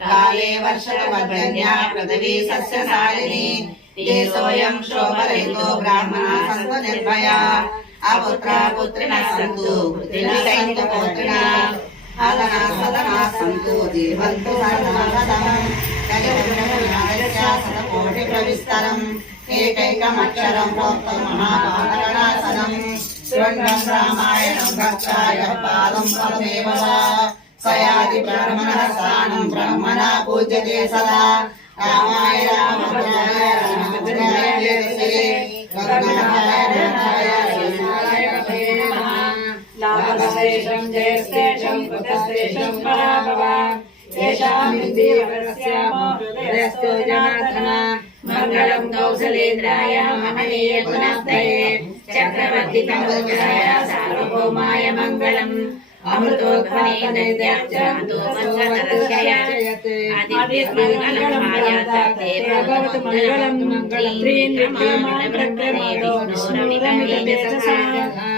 काले वर्षतु पर्जन्या पृथिवी सस्यशालिनी देशोऽयं शोभरहितो ब्राह्मणा सन्तु निर्भया अपुत्रा पुत्रिणः सन्तु पृथिवीसैन्तु पौत्रिणः आदना सदना सन्तु जीवन्तु सर्वमङ्गलम् जगद्गुरुनाथस्य शतकोटिप्रविस्तरम् एकैकमक्षरं प्रोक्तं महापातकणासनम् शृण्वन् रामायणं भक्ताय पादं पदमेव वा सयाति ब्राह्मणः स्थानं ब्रह्मणा पूज्यते सदा रामाय रामभद्राय रामभद्राय लाभश्रेषं जयश्रेषं कृतश्रेषं पराभव येषां विद्येवरस्यामो हृदयस्थो जनार्दन मङ्गलं कौसलेन्द्राय महनीय गुणस्तये चक्रवर्ति तनूजाय सार्वभौमाय मङ्गलम् अमृतोत्फलनैद्याच्चान्तो मत्सरस्य आदित्यमङ्गलं भार्याते भगवत् मङ्गलं त्रीन्द्रमाणप्रक्रमे विष्णुरमितमेतसा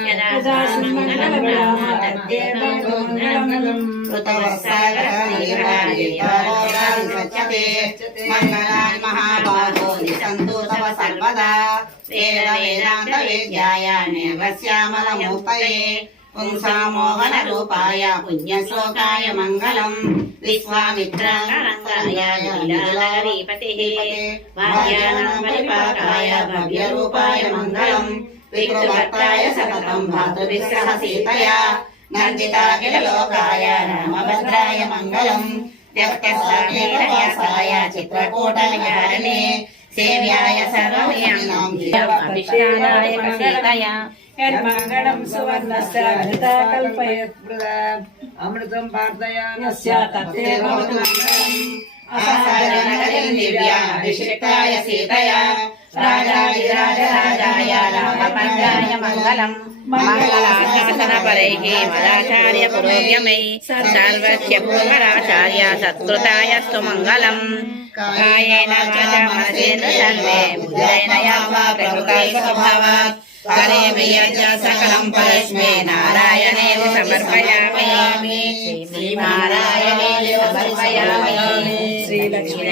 यदा मङ्गलं राम तद्देव मङ्गलं कृतवत्सलनिर्वाणिर्वाणिर्वाणिर्वाणिर्वच्यते मङ्गलानि महाबाहो निसन्तु तव सर्वदा वेदान्तवेद्याय नेवस्यामलमूर्तये पुंसामोहनरूपाय पुण्यश्लोकाय मङ्गलम् विश्वामित्राङ्गरङ्गाय लीलाधीपतिः भार्याणां परिपाकाय भव्यरूपाय मङ्गलम् विकृतभक्ताय सततं भातृभिः सह सीतया नन्दिताखिललोकाय रामभद्राय मङ्गलम् व्यक्तस्वामीरन्यासाय चित्रकूटविहारिणे सेव्याय सर्वभूयानां अभिष्टानाय सीतया यन्मङ्गलं सुवर्णस्य घृता कल्पयत्प्रदा अमृतं प्रार्थयामस्य तत्तेव मङ्गलम् असाधारणगतिं दिव्याभिषिक्ताय सीतया राजाधिराजराजाय रामभद्राय मङ्गलम् मङ्गलाशासनपरैः मदाचार्यपुरोगमै सर्वस्यपूर्वराचार्य सत्कृतायस्तु मङ्गलम् कायेन वाचा मनसेन्द्र सर्वे बुद्धेन यावा प्रकृताय स्वभावात् करेमि यज्ञ सकलं परस्मै नारायणेन समर्पयामि श्रीनारायणेन समर्पयामि श्रीलक्ष्मी।